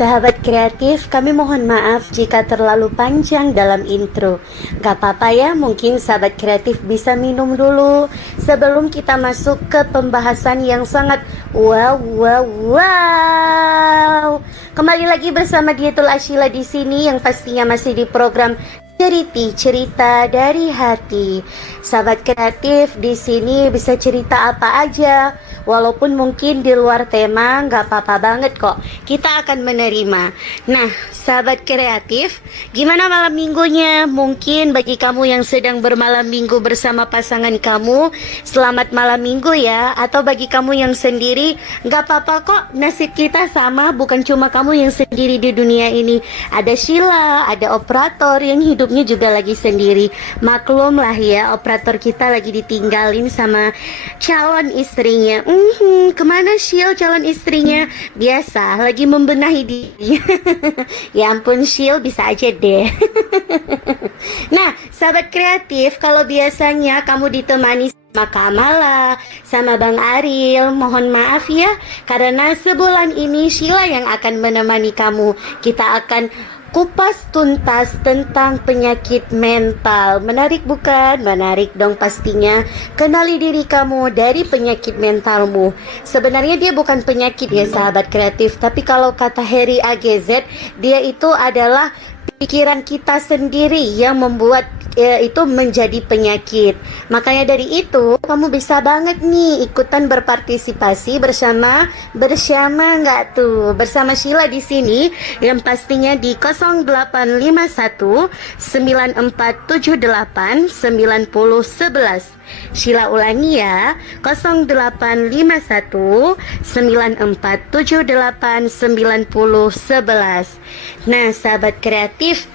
Sahabat kreatif, kami mohon maaf jika terlalu panjang dalam intro. Gak apa-apa ya, mungkin sahabat kreatif bisa minum dulu sebelum kita masuk ke pembahasan yang sangat wow. Kembali lagi bersama Dietul Ashila di sini yang pastinya masih di program cerita dari hati. Sahabat kreatif, di sini bisa cerita apa aja. Walaupun mungkin di luar tema, nggak apa-apa banget kok. Kita akan menerima. Nah, sahabat kreatif, gimana malam minggunya? Mungkin bagi kamu yang sedang bermalam minggu bersama pasangan kamu, selamat malam minggu ya. Atau bagi kamu yang sendiri, nggak apa-apa kok. Nasib kita sama, bukan cuma kamu yang sendiri di dunia ini. Ada Sheila, ada operator yang hidupnya juga lagi sendiri. Maklum lah ya, operator kita lagi ditinggalin sama calon istrinya. Kemana Shil calon istrinya? Biasa, lagi membenahi diri. Ya ampun Shil, bisa aja deh. Nah, sahabat kreatif, kalau biasanya kamu ditemani sama Kamala, sama Bang Ariel, mohon maaf ya, karena sebulan ini Sheila yang akan menemani kamu. Kita akan kupas tuntas tentang penyakit mental. Menarik bukan? Menarik dong pastinya. Kenali diri kamu dari penyakit mentalmu. Sebenarnya dia bukan penyakit ya sahabat kreatif, tapi kalau kata Harry AGZ, dia itu adalah pikiran kita sendiri yang membuat itu menjadi penyakit. Makanya dari itu kamu bisa banget nih ikutan berpartisipasi bersama nggak tuh bersama Sheila di sini yang pastinya di 0851 9478 9011. Sheila ulangi ya, 0851 9478 9011. Nah, sahabat kreatif,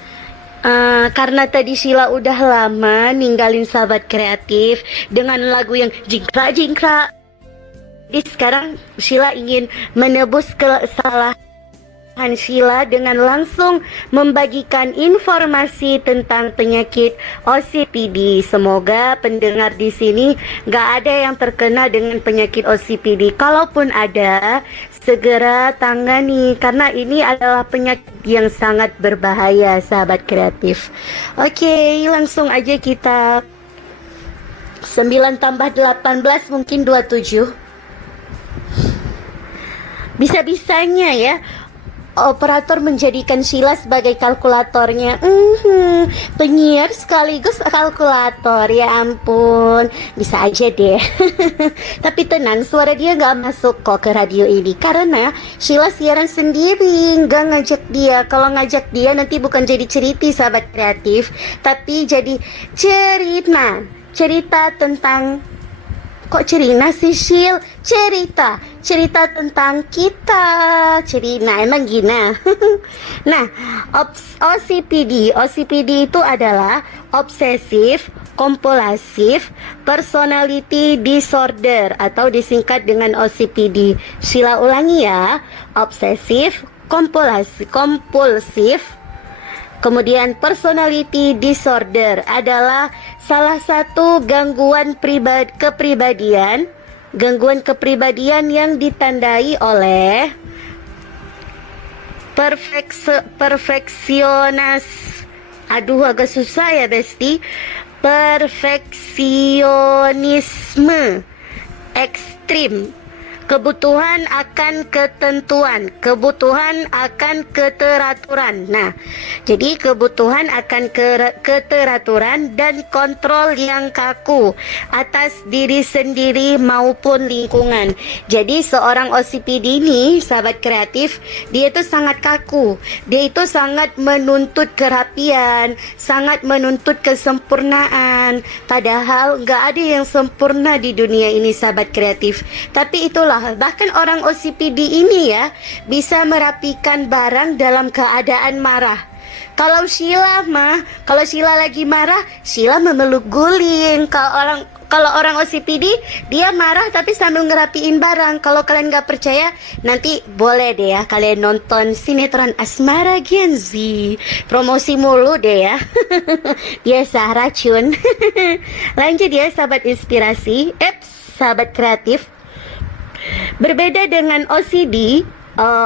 karena tadi Sheila udah lama ninggalin sahabat kreatif dengan lagu yang jingkrak. Jadi sekarang Sheila ingin menebus kesalahan Sheila dengan langsung membagikan informasi tentang penyakit OCPD. Semoga pendengar di sini gak ada yang terkena dengan penyakit OCPD. Kalaupun ada, segera tangani karena ini adalah penyakit yang sangat berbahaya sahabat kreatif. Oke, langsung aja kita 9 tambah 18 mungkin 27. Bisa-bisanya ya operator menjadikan Sheila sebagai kalkulatornya. Penyiar sekaligus kalkulator. Ya ampun, bisa aja deh. Tapi tenang, suara dia gak masuk kok ke radio ini karena Sheila siaran sendiri, gak ngajak dia. Kalau ngajak dia nanti bukan jadi cerita sahabat kreatif, tapi jadi cerita tentang, kok cerita sih Shil? Cerita tentang kita. Nah emang gina. Nah, OCPD itu adalah Obsessive Compulsive Personality Disorder atau disingkat dengan OCPD. Sheila ulangi ya, Obsessive Compulsive kemudian personality disorder adalah salah satu gangguan kepribadian yang ditandai oleh agak susah ya besti, perfeksionisme ekstrim, kebutuhan akan ketentuan, kebutuhan akan keteraturan. Nah, jadi kebutuhan akan keteraturan dan kontrol yang kaku atas diri sendiri maupun lingkungan. Jadi seorang OCPD ini, sahabat kreatif, dia itu sangat kaku. Dia itu sangat menuntut kerapian, sangat menuntut kesempurnaan. Padahal nggak ada yang sempurna di dunia ini, sahabat kreatif. Tapi itulah, bahkan orang OCPD ini ya bisa merapikan barang dalam keadaan marah. Kalau Sheila lagi marah, Sheila memeluk guling. Kalau orang OCPD, dia marah tapi sambil ngerapiin barang. Kalau kalian gak percaya, nanti boleh deh ya kalian nonton sinetron Asmara Genzi. Promosi mulu deh ya. Biasa racun. Lanjut ya sahabat inspirasi, sahabat kreatif. Berbeda dengan OCD,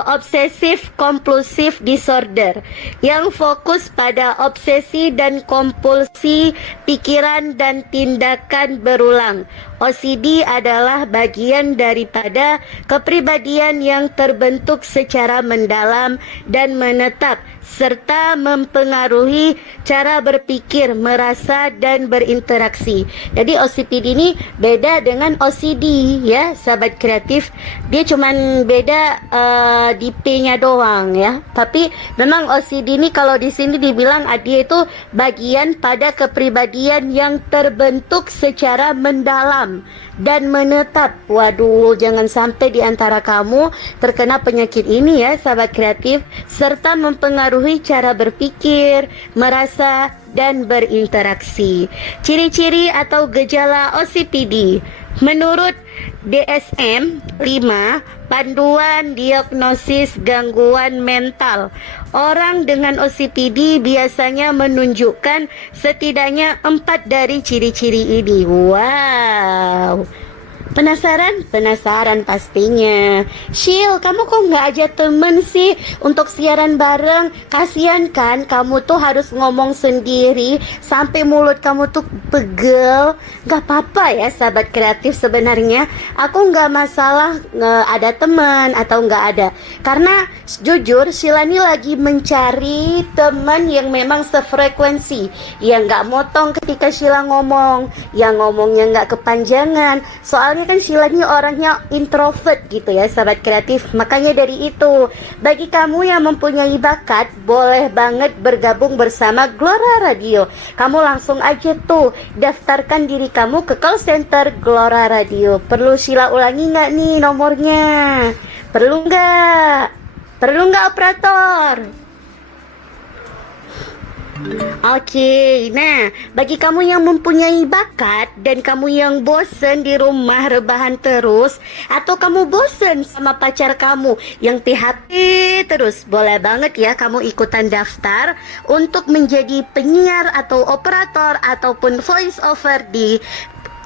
obsessive compulsive disorder yang fokus pada obsesi dan kompulsi pikiran dan tindakan berulang. OCD adalah bagian daripada kepribadian yang terbentuk secara mendalam dan menetap serta mempengaruhi cara berpikir, merasa dan berinteraksi. Jadi OCPD ini beda dengan OCD ya, sahabat kreatif. Dia cuman beda di P-nya doang ya. Tapi memang OCD ini kalau di sini dibilang dia itu bagian pada kepribadian yang terbentuk secara mendalam dan menetap. Waduh, jangan sampai di antara kamu terkena penyakit ini ya, sahabat kreatif, serta mempengaruhi cara berpikir, merasa, dan berinteraksi. Ciri-ciri atau gejala OCPD. Menurut DSM-5, Panduan Diagnosis Gangguan Mental, orang dengan OCPD biasanya menunjukkan setidaknya 4 dari ciri-ciri ini. Wow, penasaran? Penasaran pastinya. Shil, kamu kok nggak ajak temen sih untuk siaran bareng? Kasian kan, kamu tuh harus ngomong sendiri sampai mulut kamu tuh pegel. Gak apa-apa ya sahabat kreatif, sebenarnya aku nggak masalah ada teman atau nggak ada. Karena jujur Sheila ini lagi mencari teman yang memang sefrekuensi, yang nggak motong ketika Sheila ngomong, yang ngomongnya nggak kepanjangan. Soalnya kan Sheila ini orangnya introvert gitu ya sahabat kreatif. Makanya dari itu, bagi kamu yang mempunyai bakat, boleh banget bergabung bersama Glora Radio. Kamu langsung aja tuh daftarkan diri kamu ke call center Glora Radio. Perlu Sheila ulangi nggak nih nomornya? Perlu nggak? Perlu nggak operator? Oke, nah bagi kamu yang mempunyai bakat dan kamu yang bosen di rumah rebahan terus, atau kamu bosen sama pacar kamu yang PHP terus, boleh banget ya kamu ikutan daftar untuk menjadi penyiar atau operator ataupun voice over di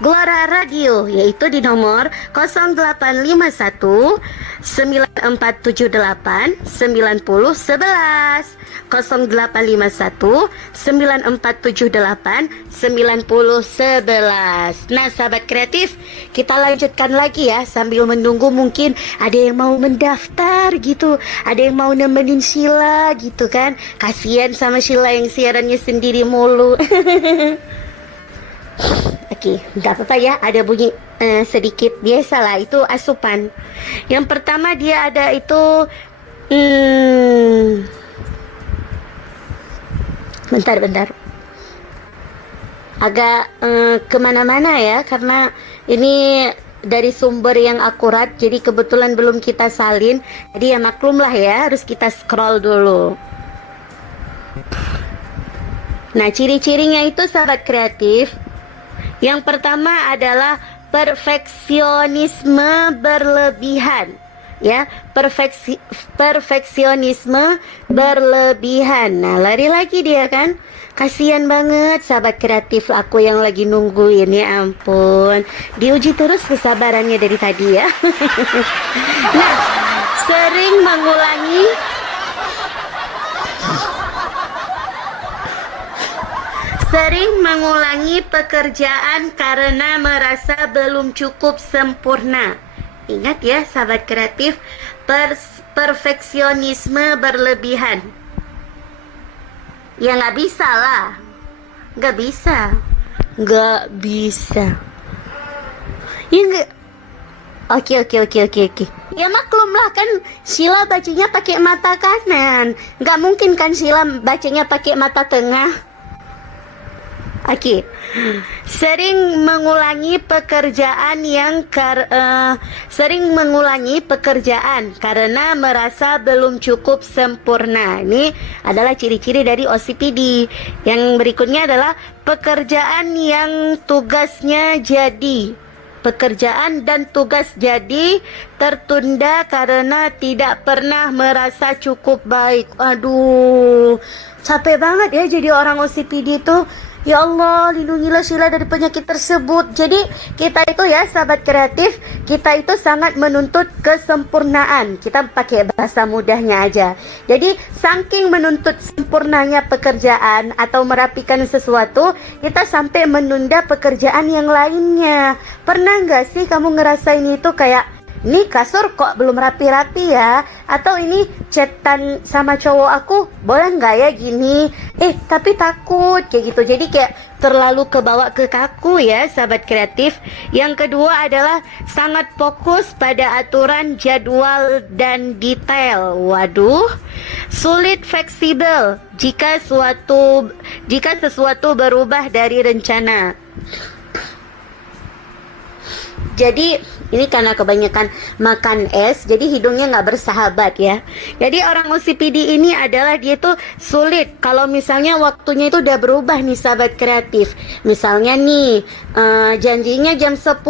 Glora Radio, yaitu di nomor 0851 9478 9011 0851 9478 9011. Nah sahabat kreatif, kita lanjutkan lagi ya sambil menunggu. Mungkin ada yang mau mendaftar gitu, ada yang mau nemenin Sheila gitu kan. Kasian sama Sheila yang siarannya sendiri mulu. Oke, nggak apa-apa ya, ada bunyi sedikit, biasalah, itu asupan. Yang pertama dia ada itu bentar agak kemana-mana ya, karena ini dari sumber yang akurat, jadi kebetulan belum kita salin, jadi ya maklumlah ya, harus kita scroll dulu. Nah ciri-cirinya itu sahabat kreatif, yang pertama adalah perfeksionisme berlebihan. Ya, perfeksionisme berlebihan. Nah, lari lagi dia kan. Kasian banget sahabat kreatif aku yang lagi nungguin, ya ampun. Diuji terus kesabarannya dari tadi ya. Nah, sering mengulangi pekerjaan karena merasa belum cukup sempurna. Ingat ya sahabat kreatif, perfeksionisme berlebihan. Ya nggak bisa lah, nggak bisa. Ya nggak. Oke. Ya maklum lah kan, Sheila bacanya pakai mata kanan, nggak mungkin kan Sheila bacanya pakai mata tengah. Oke. Sering mengulangi pekerjaan karena merasa belum cukup sempurna. Ini adalah ciri-ciri dari OCPD. Yang berikutnya adalah pekerjaan yang tugasnya jadi. Pekerjaan dan tugas jadi tertunda karena tidak pernah merasa cukup baik. Aduh, capek banget ya jadi orang OCPD itu. Ya Allah, lindungilah Sheila dari penyakit tersebut. Jadi kita itu ya sahabat kreatif, kita itu sangat menuntut kesempurnaan. Kita pakai bahasa mudahnya aja. Jadi saking menuntut sempurnanya pekerjaan atau merapikan sesuatu, kita sampai menunda pekerjaan yang lainnya. Pernah nggak sih kamu ngerasain itu kayak, ini kasur kok belum rapi-rapi ya? Atau ini chatan sama cowok aku, boleh nggak ya gini? Tapi takut kayak gitu. Jadi kayak terlalu kebawa ke kaku ya sahabat kreatif. Yang kedua adalah sangat fokus pada aturan, jadwal, dan detail. Waduh, sulit fleksibel jika sesuatu berubah dari rencana. Jadi ini karena kebanyakan makan es, jadi hidungnya nggak bersahabat ya. Jadi orang OCPD ini adalah dia tuh sulit kalau misalnya waktunya itu udah berubah nih sahabat kreatif. Misalnya nih janjinya jam 10,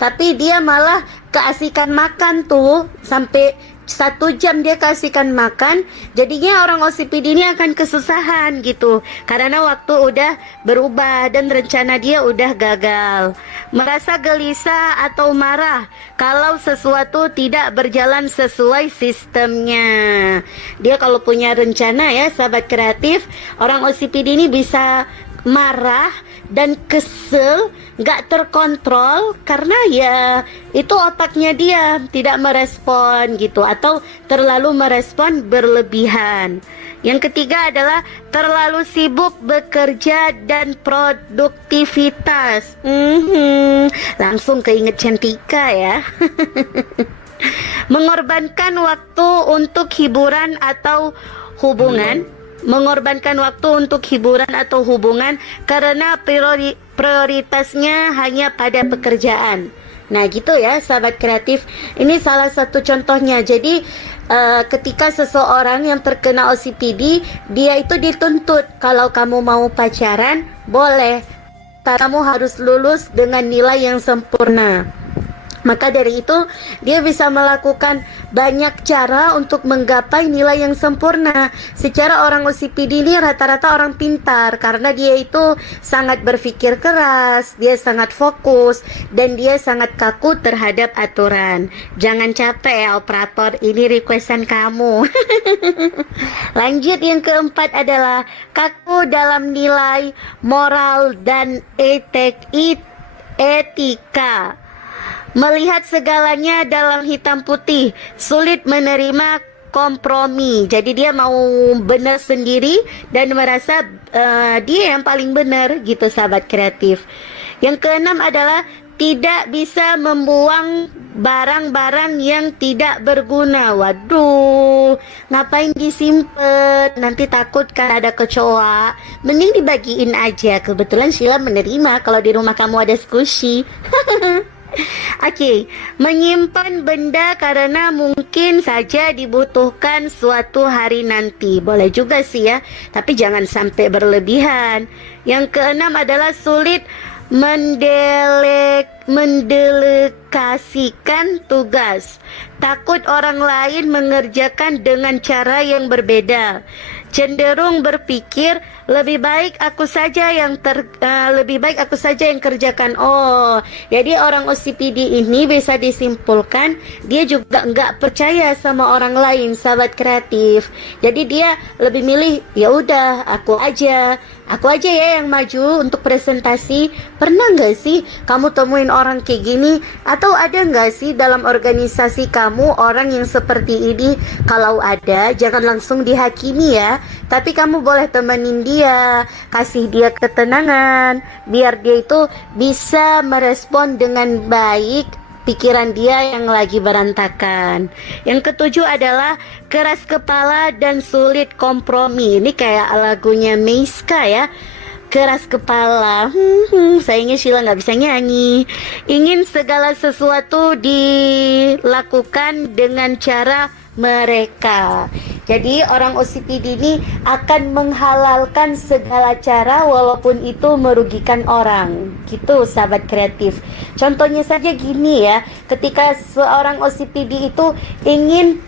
tapi dia malah keasikan makan tuh sampai 1 jam dia kasihkan makan. Jadinya orang OCPD ini akan kesusahan gitu, karena waktu udah berubah dan rencana dia udah gagal. Merasa gelisah atau marah kalau sesuatu tidak berjalan sesuai sistemnya. Dia kalau punya rencana ya sahabat kreatif, orang OCPD ini bisa marah dan kesel, gak terkontrol karena ya itu otaknya dia tidak merespon gitu, atau terlalu merespon berlebihan. Yang ketiga adalah terlalu sibuk bekerja dan produktivitas. Langsung keinget Cantika ya. Mengorbankan waktu untuk hiburan atau hubungan. Mengorbankan waktu untuk hiburan atau hubungan karena prioritasnya hanya pada pekerjaan. Nah gitu ya sahabat kreatif. Ini salah satu contohnya. Jadi ketika seseorang yang terkena OCPD, dia itu dituntut kalau kamu mau pacaran boleh, kamu harus lulus dengan nilai yang sempurna. Maka dari itu dia bisa melakukan banyak cara untuk menggapai nilai yang sempurna. Secara orang OCPD ini rata-rata orang pintar, karena dia itu sangat berpikir keras, dia sangat fokus, dan dia sangat kaku terhadap aturan. Jangan capek ya operator, ini requestan kamu. Lanjut, yang keempat adalah kaku dalam nilai, moral, dan etika. Melihat segalanya dalam hitam putih, sulit menerima kompromi. Jadi dia mau benar sendiri dan merasa dia yang paling benar gitu sahabat kreatif. Yang keenam adalah tidak bisa membuang barang-barang yang tidak berguna. Waduh, ngapain disimpan? Nanti takut kan ada kecoa. Mending dibagiin aja. Kebetulan Sheila menerima kalau di rumah kamu ada squishy. Oke, menyimpan benda karena mungkin saja dibutuhkan suatu hari nanti. Boleh juga sih ya, tapi jangan sampai berlebihan. Yang keenam adalah sulit mendelegasikan tugas. Takut orang lain mengerjakan dengan cara yang berbeda. Cenderung berpikir lebih baik aku saja yang kerjakan. Oh, jadi orang OCPD ini bisa disimpulkan dia juga nggak percaya sama orang lain, sahabat kreatif. Jadi dia lebih milih ya udah aku aja ya yang maju untuk presentasi. Pernah nggak sih kamu temuin orang kayak gini? Atau ada nggak sih dalam organisasi kamu orang yang seperti ini? Kalau ada, jangan langsung dihakimi ya, tapi kamu boleh temenin dia, kasih dia ketenangan, biar dia itu bisa merespon dengan baik pikiran dia yang lagi berantakan. Yang ketujuh adalah keras kepala dan sulit kompromi. Ini kayak lagunya Meiska ya. Keras kepala, sayangnya Sheila nggak bisa nyanyi. Ingin segala sesuatu dilakukan dengan cara mereka. Jadi orang OCPD ini akan menghalalkan segala cara walaupun itu merugikan orang. Gitu sahabat kreatif. Contohnya saja gini ya, ketika seorang OCPD itu ingin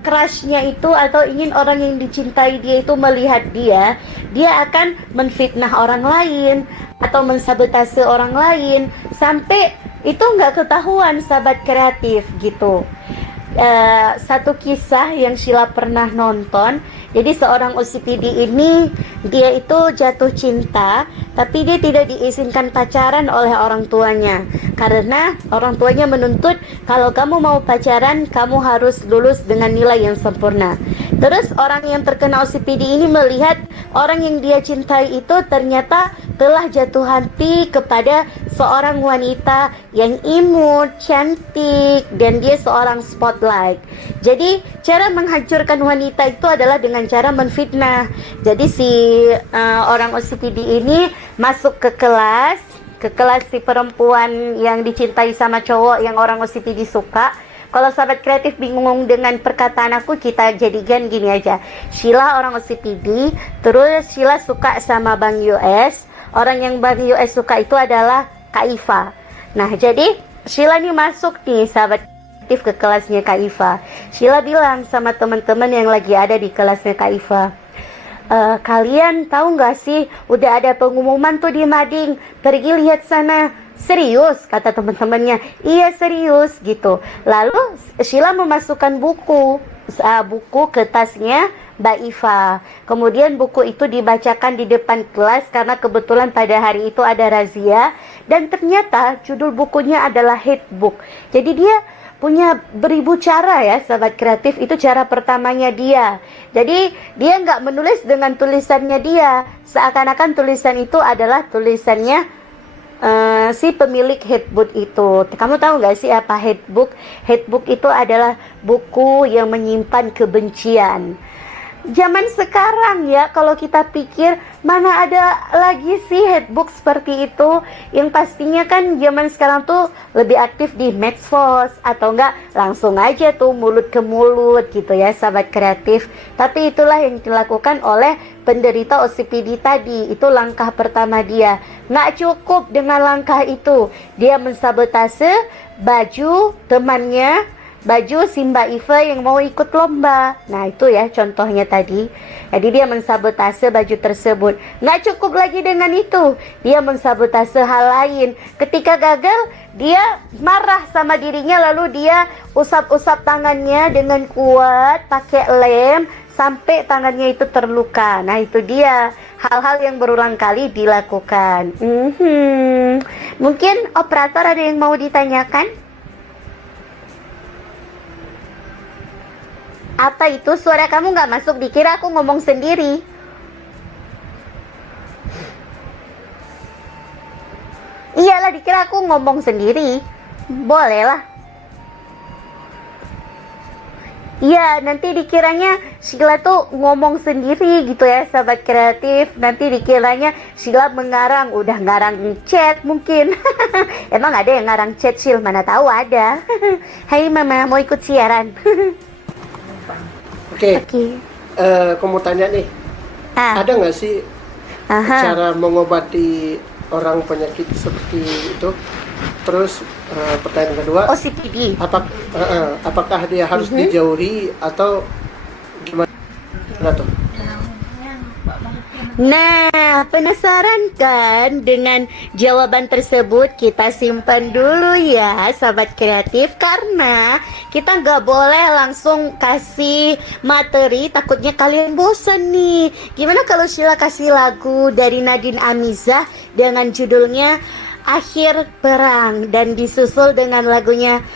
crushnya itu atau ingin orang yang dicintai dia itu melihat dia, dia akan menfitnah orang lain atau mensabotase orang lain sampai itu nggak ketahuan, sahabat kreatif gitu. Satu kisah yang Sheila pernah nonton. Jadi seorang OCPD ini, dia itu jatuh cinta, tapi dia tidak diizinkan pacaran oleh orang tuanya. Karena orang tuanya menuntut, kalau kamu mau pacaran, kamu harus lulus dengan nilai yang sempurna. Terus orang yang terkena OCPD ini melihat orang yang dia cintai itu ternyata telah jatuh hati kepada seorang wanita yang imut, cantik, dan dia seorang spotlight. Jadi cara menghancurkan wanita itu adalah dengan cara menfitnah. Jadi si orang OCPD ini masuk ke kelas si perempuan yang dicintai sama cowok yang orang OCPD suka. Kalau sahabat kreatif bingung dengan perkataan aku, kita jadikan gini aja. Sheila orang OCPD, terus Sheila suka sama Bang US. Orang yang Bang US suka itu adalah Kak Iva. Nah, jadi Sheila nih masuk nih sahabat kreatif ke kelasnya Kak Iva. Sheila bilang sama teman-teman yang lagi ada di kelasnya Kak Iva, kalian tahu nggak sih, udah ada pengumuman tuh di Mading, pergi lihat sana. Serius, kata teman-temannya. Iya serius gitu. Lalu Sheila memasukkan buku ke tasnya Mbak Iva. Kemudian buku itu dibacakan di depan kelas karena kebetulan pada hari itu ada razia. Dan ternyata judul bukunya adalah hate book. Jadi dia punya beribu cara ya sahabat kreatif. Itu cara pertamanya dia. Jadi dia nggak menulis dengan tulisannya dia. Seakan-akan tulisan itu adalah tulisannya si pemilik headbook itu. Kamu tahu nggak sih apa headbook? Headbook itu adalah buku yang menyimpan kebencian. Zaman sekarang ya, kalau kita pikir mana ada lagi sih headbook seperti itu. Yang pastinya kan zaman sekarang tuh lebih aktif di medsos atau enggak langsung aja tuh mulut ke mulut gitu ya sahabat kreatif. Tapi itulah yang dilakukan oleh penderita OCPD tadi. Itu langkah pertama dia. Nggak cukup dengan langkah itu, dia mensabotase baju temannya, baju si Mbak Iva yang mau ikut lomba. Nah itu ya contohnya tadi. Jadi dia mensabotase baju tersebut. Nggak cukup lagi dengan itu, dia mensabotase hal lain. Ketika gagal, dia marah sama dirinya, lalu dia usap-usap tangannya dengan kuat pakai lem sampai tangannya itu terluka. Nah itu dia hal-hal yang berulang kali dilakukan. Mungkin operator ada yang mau ditanyakan? Apa itu? Suara kamu nggak masuk, dikira aku ngomong sendiri. Iyalah, dikira aku ngomong sendiri. Boleh lah. Iya, nanti dikiranya Sheila tuh ngomong sendiri gitu ya sahabat kreatif. Nanti dikiranya Sheila mengarang, udah ngarang chat mungkin. Emang ada yang ngarang chat Sheila? Mana tahu ada. Hai mama, mau ikut siaran? Oke. Aku mau tanya nih, ada nggak sih cara mengobati orang penyakit seperti itu? Terus pertanyaan kedua, OCPD. Apakah dia harus dijauhi atau gimana tuh? Nah, penasaran kan dengan jawaban tersebut? Kita simpan dulu ya sahabat kreatif, karena kita nggak boleh langsung kasih materi, takutnya kalian bosan nih. Gimana kalau Sheila kasih lagu dari Nadine Amizah dengan judulnya Akhir Perang, dan disusul dengan lagunya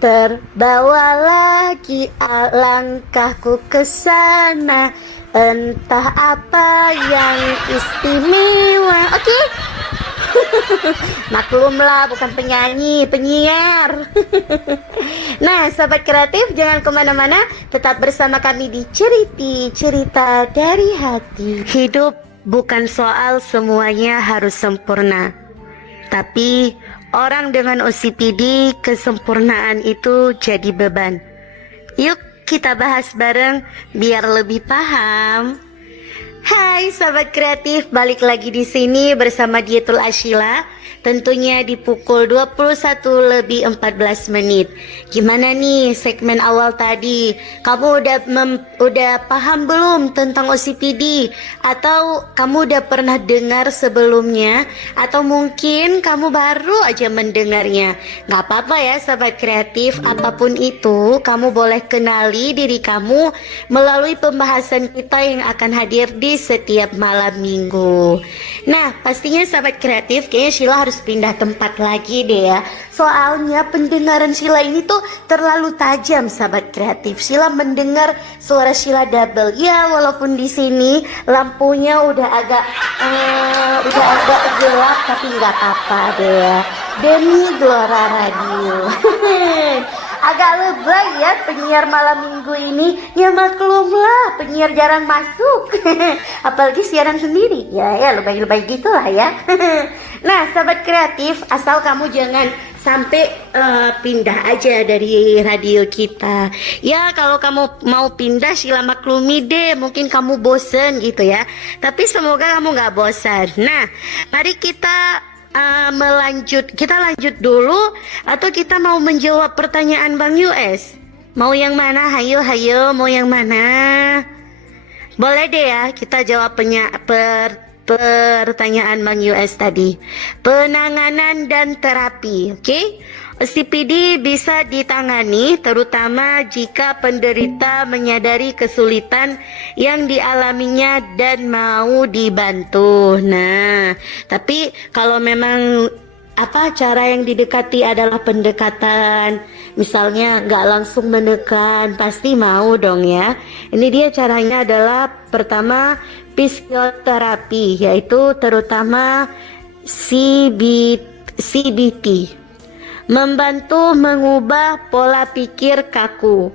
terbawa lagi langkahku ke sana, entah apa yang istimewa. Oke? Maklumlah, bukan penyanyi, penyiar. Nah, sahabat kreatif, jangan kemana-mana, tetap bersama kami di Cerita dari Hati. Hidup bukan soal semuanya harus sempurna, tapi orang dengan OCPD, kesempurnaan itu jadi beban. Yuk kita bahas bareng biar lebih paham. Hai sahabat kreatif, balik lagi di sini bersama Dietul Ashila. Tentunya di pukul 21:14. Gimana nih segmen awal tadi? Kamu udah paham belum tentang OCPD? Atau kamu udah pernah dengar sebelumnya? Atau mungkin kamu baru aja mendengarnya? Gak apa-apa ya sahabat kreatif, apapun itu kamu boleh kenali diri kamu melalui pembahasan kita yang akan hadir di setiap malam minggu. Nah, pastinya sahabat kreatif, kayaknya Sheila harus pindah tempat lagi deh ya. Soalnya pendengaran Sheila ini tuh terlalu tajam sahabat kreatif. Sheila mendengar suara Sheila double. Ya, walaupun di sini lampunya udah agak gelap, tapi nggak apa-apa deh ya. Demi Glora Radio. Agak lebay ya penyiar malam minggu ini. Ya maklumlah, penyiar jarang masuk. Apalagi siaran sendiri. Ya lebay-lebay gitulah ya. Nah sahabat kreatif, asal kamu jangan sampai pindah aja dari radio kita. Ya kalau kamu mau pindah Sheila maklumi deh, mungkin kamu bosen gitu ya. Tapi semoga kamu gak bosan. Nah mari kita lanjut dulu, atau kita mau menjawab pertanyaan Bang US? Mau yang mana? Hayo mau yang mana? Boleh deh ya, kita jawab pertanyaan Bang US tadi. Penanganan dan terapi, oke? OCPD bisa ditangani terutama jika penderita menyadari kesulitan yang dialaminya dan mau dibantu. Nah, tapi kalau memang cara yang didekati adalah pendekatan, misalnya nggak langsung menekan, pasti mau dong ya. Ini dia caranya adalah pertama fisioterapi, yaitu terutama CBT. Membantu mengubah pola pikir kaku,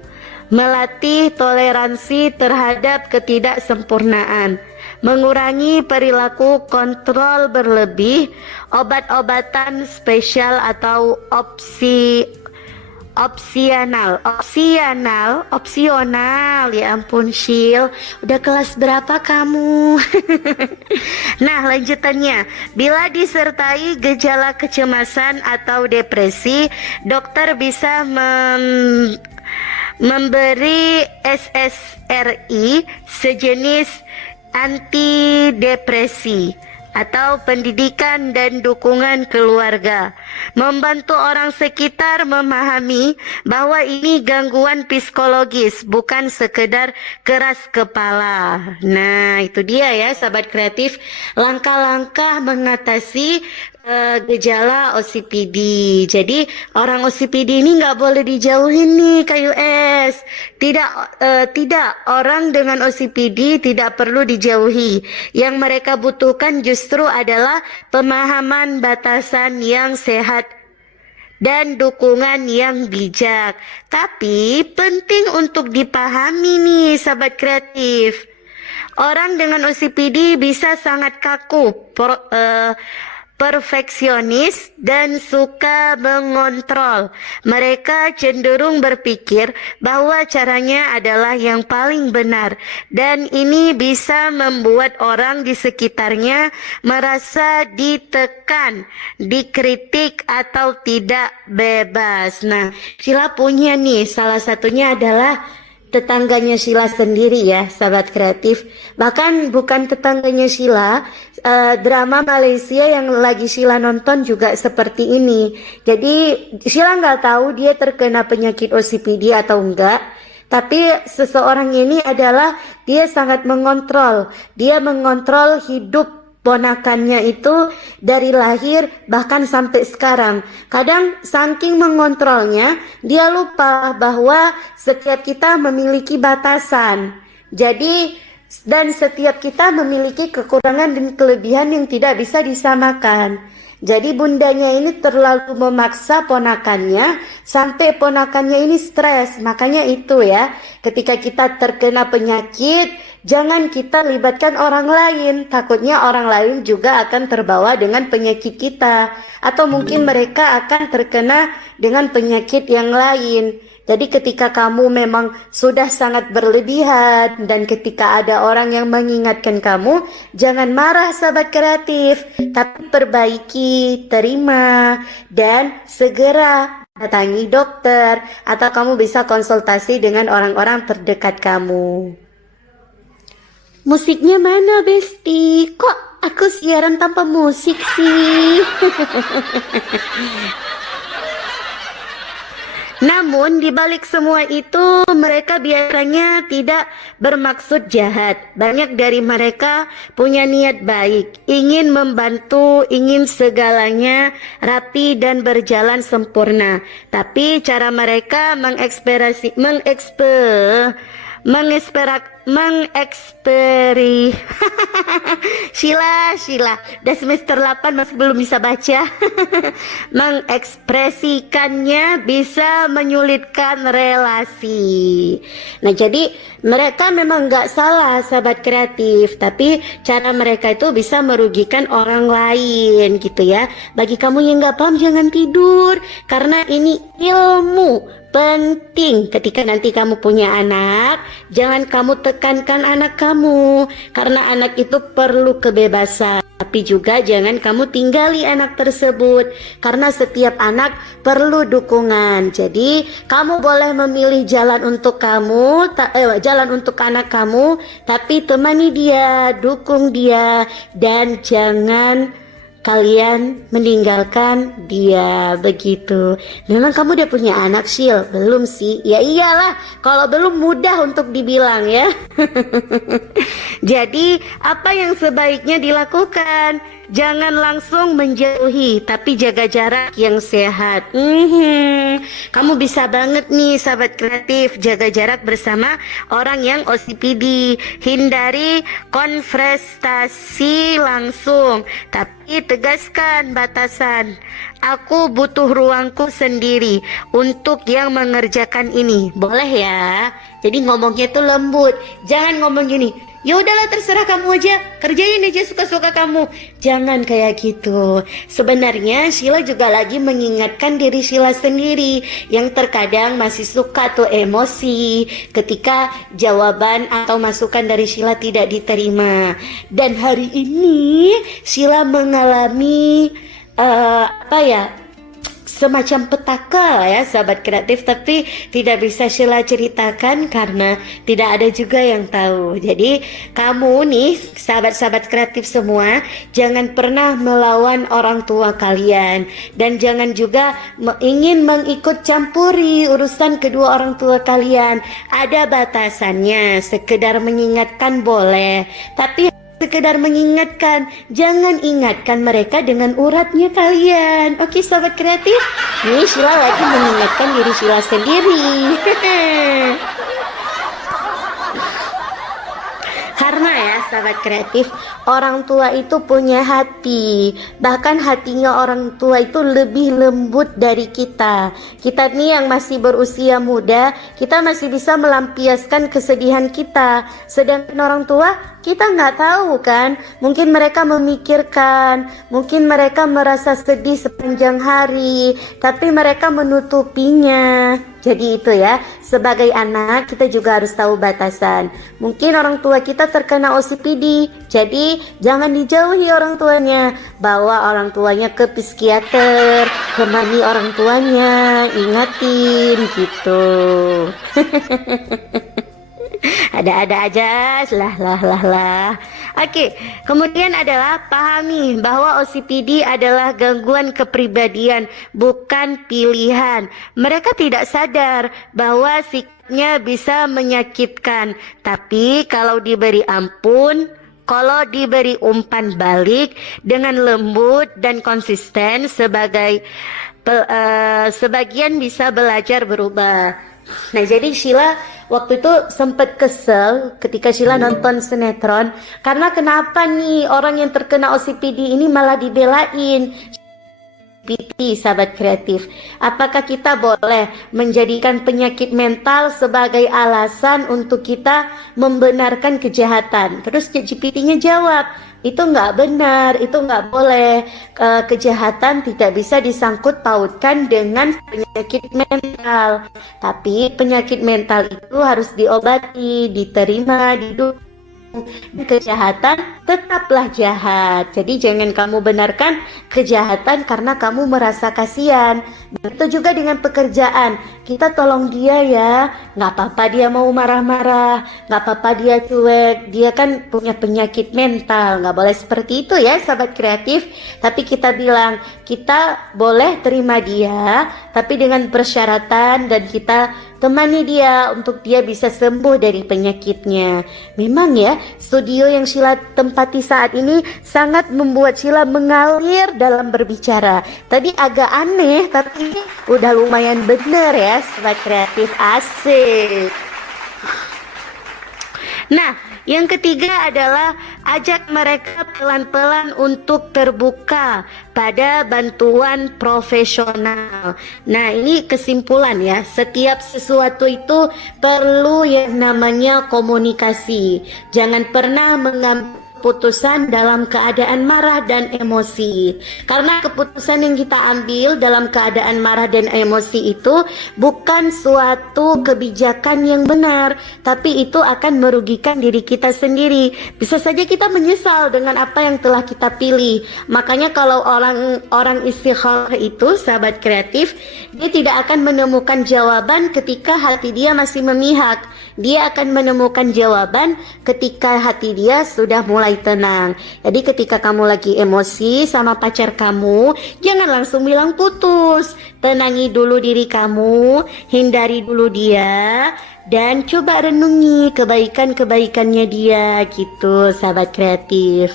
melatih toleransi terhadap ketidaksempurnaan, mengurangi perilaku kontrol berlebih, obat-obatan spesial atau opsional, ya ampun Shil, udah kelas berapa kamu? Nah lanjutannya, bila disertai gejala kecemasan atau depresi, dokter bisa memberi SSRI, sejenis antidepresi, atau pendidikan dan dukungan keluarga, membantu orang sekitar memahami bahwa ini gangguan psikologis, bukan sekedar keras kepala. Nah itu dia ya sahabat kreatif, langkah-langkah mengatasi gejala OCPD. Jadi orang OCPD ini nggak boleh dijauhin nih KUS. Tidak, orang dengan OCPD tidak perlu dijauhi. Yang mereka butuhkan justru adalah pemahaman batasan yang sehat dan dukungan yang bijak. Tapi penting untuk dipahami nih sahabat kreatif, orang dengan OCPD bisa sangat kaku, perfeksionis, dan suka mengontrol. Mereka cenderung berpikir bahwa caranya adalah yang paling benar, dan ini bisa membuat orang di sekitarnya merasa ditekan, dikritik, atau tidak bebas. Nah, Sheila punya nih, salah satunya adalah tetangganya Sheila sendiri ya sahabat kreatif. Bahkan bukan tetangganya Sheila, drama Malaysia yang lagi Sheila nonton juga seperti ini. Jadi Sheila nggak tahu dia terkena penyakit OCPD atau enggak, tapi seseorang ini adalah dia sangat mengontrol. Dia mengontrol hidup ponakannya itu dari lahir bahkan sampai sekarang. Kadang saking mengontrolnya, dia lupa bahwa setiap kita memiliki batasan. Jadi, dan setiap kita memiliki kekurangan dan kelebihan yang tidak bisa disamakan. Jadi bundanya ini terlalu memaksa ponakannya sampai ponakannya ini stres. Makanya itu ya, ketika kita terkena penyakit, jangan kita libatkan orang lain. Takutnya orang lain juga akan terbawa dengan penyakit kita. Atau mungkin mereka akan terkena dengan penyakit yang lain. Jadi ketika kamu memang sudah sangat berlebihan dan ketika ada orang yang mengingatkan kamu, jangan marah sahabat kreatif, tapi perbaiki, terima, dan segera datangi dokter atau kamu bisa konsultasi dengan orang-orang terdekat kamu. Musiknya mana, Besti? Kok aku siaran tanpa musik sih? Namun di balik semua itu mereka biasanya tidak bermaksud jahat. Banyak dari mereka punya niat baik, ingin membantu, ingin segalanya rapi dan berjalan sempurna. Tapi cara mereka Sheila udah semester 8 masih belum bisa baca. Mengekspresikannya bisa menyulitkan relasi. Nah, jadi mereka memang nggak salah sahabat kreatif, tapi cara mereka itu bisa merugikan orang lain gitu ya. Bagi kamu yang nggak paham jangan tidur, karena ini ilmu penting. Ketika nanti kamu punya anak, jangan kamu tekankan anak kamu, karena anak itu perlu kebebasan. Tapi juga jangan kamu tinggali anak tersebut, karena setiap anak perlu dukungan. Jadi kamu boleh memilih jalan untuk jalan untuk anak kamu, tapi temani dia, dukung dia, dan jangan kalian meninggalkan dia begitu. Memang kamu udah punya anak, Sil? Belum sih? Ya iyalah, kalau belum mudah untuk dibilang ya. Jadi apa yang sebaiknya dilakukan? Jangan langsung menjauhi, tapi jaga jarak yang sehat. Kamu bisa banget nih sahabat kreatif jaga jarak bersama orang yang OCPD. Hindari konfrontasi langsung, tapi tegaskan batasan. Aku butuh ruangku sendiri untuk yang mengerjakan ini. Boleh ya? Jadi ngomongnya tuh lembut. Jangan ngomong gini, ya udahlah terserah kamu aja, kerjain aja suka-suka kamu. Jangan kayak gitu. Sebenarnya Sheila juga lagi mengingatkan diri Sheila sendiri yang terkadang masih suka tuh emosi ketika jawaban atau masukan dari Sheila tidak diterima. Dan hari ini Sheila mengalami semacam petaka ya sahabat kreatif, tapi tidak bisa Sheila ceritakan karena tidak ada juga yang tahu. Jadi kamu nih sahabat-sahabat kreatif semua, jangan pernah melawan orang tua kalian, dan jangan juga ingin mengikut campuri urusan kedua orang tua kalian. Ada batasannya, sekedar mengingatkan boleh, tapi sekedar mengingatkan, jangan ingatkan mereka dengan uratnya kalian. Oke sahabat kreatif, nih Sheila lagi mengingatkan diri Sheila sendiri. Karena ya sahabat kreatif, orang tua itu punya hati. Bahkan hatinya orang tua itu lebih lembut dari kita. Kita nih yang masih berusia muda, kita masih bisa melampiaskan kesedihan kita. Sedangkan orang tua, kita nggak tahu kan. Mungkin mereka memikirkan, mungkin mereka merasa sedih sepanjang hari, tapi mereka menutupinya. Jadi itu ya, sebagai anak kita juga harus tahu batasan. Mungkin orang tua kita terkena OCPD, jadi jangan dijauhi orang tuanya. Bawa orang tuanya ke psikiater, temani orang tuanya, ingatin gitu. Ada-ada aja lah. Oke, kemudian adalah pahami bahwa OCPD adalah gangguan kepribadian, bukan pilihan. Mereka tidak sadar bahwa sikapnya bisa menyakitkan, tapi kalau diberi ampun, kalau diberi umpan balik dengan lembut dan konsisten, sebagian bisa belajar berubah. Nah, jadi Sheila waktu itu sempat kesel ketika Sheila nonton sinetron, karena kenapa nih orang yang terkena OCPD ini malah dibelain. PT sahabat kreatif, apakah kita boleh menjadikan penyakit mental sebagai alasan untuk kita membenarkan kejahatan? Terus GPT-nya jawab, itu nggak benar, itu nggak boleh. Kejahatan tidak bisa disangkut pautkan dengan penyakit mental. Tapi penyakit mental itu harus diobati, diterima, didukung. Kejahatan tetaplah jahat. Jadi jangan kamu benarkan kejahatan karena kamu merasa kasihan. Begitu juga dengan pekerjaan. Kita tolong dia ya. Nggak apa-apa dia mau marah-marah, nggak apa-apa dia cuek. Dia kan punya penyakit mental. Nggak boleh seperti itu ya sahabat kreatif. Tapi kita bilang kita boleh terima dia, tapi dengan persyaratan, dan kita temani dia untuk dia bisa sembuh dari penyakitnya. Memang ya, studio yang Sheila tempati saat ini sangat membuat Sheila mengalir dalam berbicara. Tadi agak aneh, tapi udah lumayan bener ya, sobat kreatif, asik. Nah, yang ketiga adalah ajak mereka pelan-pelan untuk terbuka pada bantuan profesional. Nah, ini kesimpulan ya. Setiap sesuatu itu perlu yang namanya komunikasi. Jangan pernah mengambil keputusan dalam keadaan marah dan emosi. Karena keputusan yang kita ambil dalam keadaan marah dan emosi itu bukan suatu kebijakan yang benar, tapi itu akan merugikan diri kita sendiri. Bisa saja kita menyesal dengan apa yang telah kita pilih. Makanya kalau orang istikharah itu, sahabat kreatif, dia tidak akan menemukan jawaban ketika hati dia masih memihak. Dia akan menemukan jawaban ketika hati dia sudah mulai tenang. Jadi ketika kamu lagi emosi sama pacar kamu, jangan langsung bilang putus. Tenangi dulu diri kamu, hindari dulu dia, dan coba renungi kebaikan-kebaikannya dia gitu, sahabat kreatif.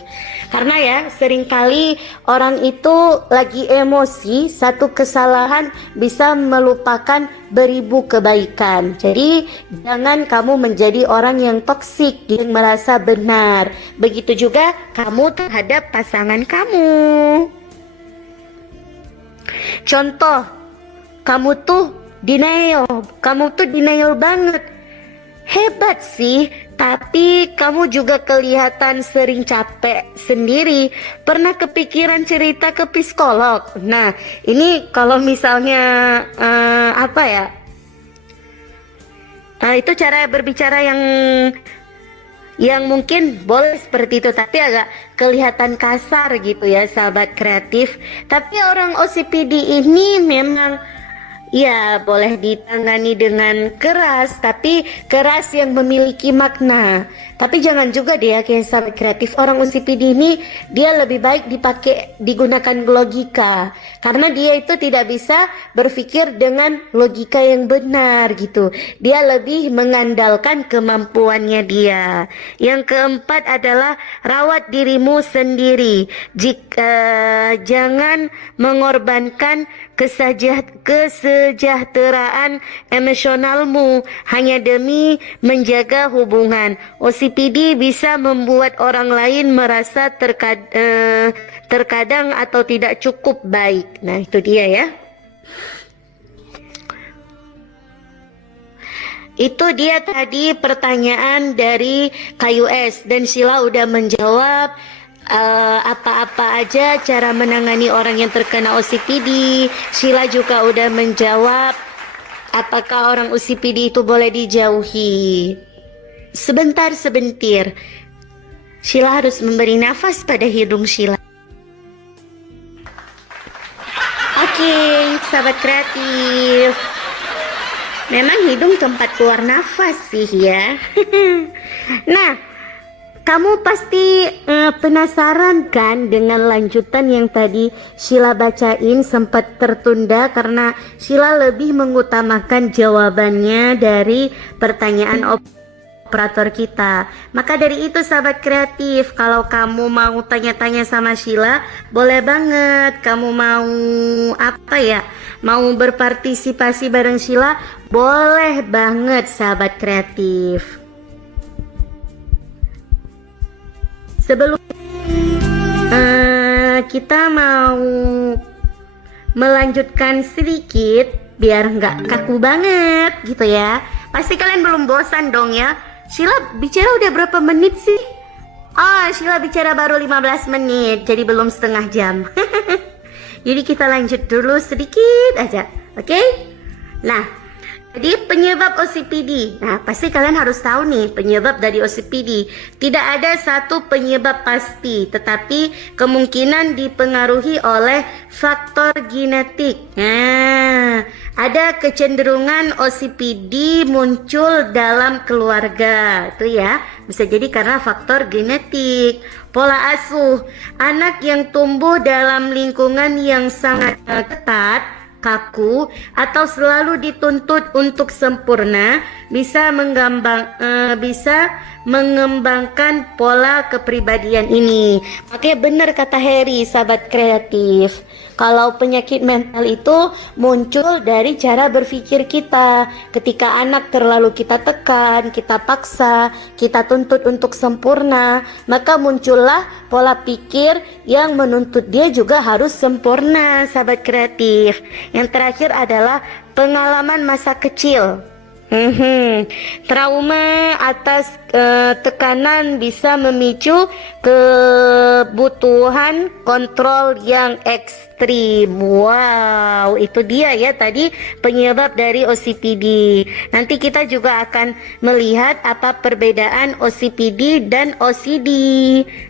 Karena ya seringkali orang itu lagi emosi, satu kesalahan bisa melupakan beribu kebaikan. Jadi jangan kamu menjadi orang yang toksik, yang merasa benar. Begitu juga kamu terhadap pasangan kamu. Contoh, kamu tuh denial banget. Hebat sih, tapi kamu juga kelihatan sering capek sendiri. Pernah kepikiran cerita ke psikolog? Nah, ini kalau misalnya itu cara berbicara yang mungkin boleh seperti itu, tapi agak kelihatan kasar gitu ya, sahabat kreatif. Tapi orang OCPD ini memang ya boleh ditangani dengan keras, tapi keras yang memiliki makna. Tapi jangan juga dia kayak sahabat kreatif, orang OCPD ini dia lebih baik digunakan logika, karena dia itu tidak bisa berpikir dengan logika yang benar gitu. Dia lebih mengandalkan kemampuannya dia. Yang keempat adalah rawat dirimu sendiri. Jangan mengorbankan kesejahteraan emosionalmu hanya demi menjaga hubungan. OCPD bisa membuat orang lain merasa terkadang atau tidak cukup baik. Nah, itu dia ya. Itu dia tadi pertanyaan dari KUS, dan Sheila udah menjawab apa-apa aja cara menangani orang yang terkena OCPD. Sheila juga udah menjawab apakah orang OCPD itu boleh dijauhi. Sebentar. Sheila harus memberi nafas pada hidung Sheila. Oke, sahabat kreatif. Memang hidung tempat keluar nafas sih ya. Nah, kamu pasti penasaran kan dengan lanjutan yang tadi Sheila bacain, sempat tertunda karena Sheila lebih mengutamakan jawabannya dari pertanyaan operator kita. Maka dari itu sahabat kreatif, kalau kamu mau tanya-tanya sama Sheila, boleh banget. Kamu mau mau berpartisipasi bareng Sheila, boleh banget sahabat kreatif. Sebelum kita mau melanjutkan sedikit biar nggak kaku banget gitu ya. Pasti kalian belum bosan dong ya. Sheila bicara udah berapa menit sih? Oh, Sheila bicara baru 15 menit, jadi belum setengah jam. Jadi kita lanjut dulu sedikit aja, oke? Nah, jadi penyebab OCPD. Nah, pasti kalian harus tahu nih penyebab dari OCPD. Tidak ada satu penyebab pasti, tetapi kemungkinan dipengaruhi oleh faktor genetik. Nah, ada kecenderungan OCPD muncul dalam keluarga, itu ya. Bisa jadi karena faktor genetik. Pola asuh, anak yang tumbuh dalam lingkungan yang sangat ketat, kaku, atau selalu dituntut untuk sempurna bisa mengembangkan pola kepribadian ini. Makanya benar kata Harry, sahabat kreatif. Kalau penyakit mental itu muncul dari cara berpikir kita. Ketika anak terlalu kita tekan, kita paksa, kita tuntut untuk sempurna, maka muncullah pola pikir yang menuntut dia juga harus sempurna, sahabat kreatif. Yang terakhir adalah pengalaman masa kecil. Trauma atas tekanan bisa memicu kebutuhan kontrol yang ekstrim. Wow, itu dia ya tadi penyebab dari OCPD. Nanti kita juga akan melihat apa perbedaan OCPD dan OCD.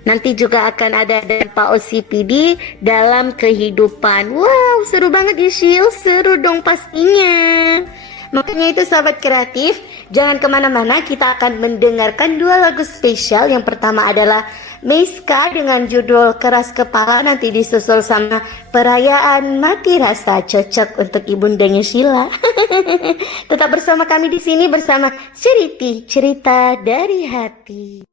Nanti juga akan ada dampak OCPD dalam kehidupan. Wow, seru banget ya Shil, seru dong pastinya. Makanya itu sahabat kreatif, jangan kemana-mana, kita akan mendengarkan dua lagu spesial. Yang pertama adalah Meiska dengan judul Keras Kepala, nanti disusul sama Perayaan Mati Rasa, cocok untuk ibundanya Sheila. Tetap bersama kami di sini bersama Cerita dari Hati.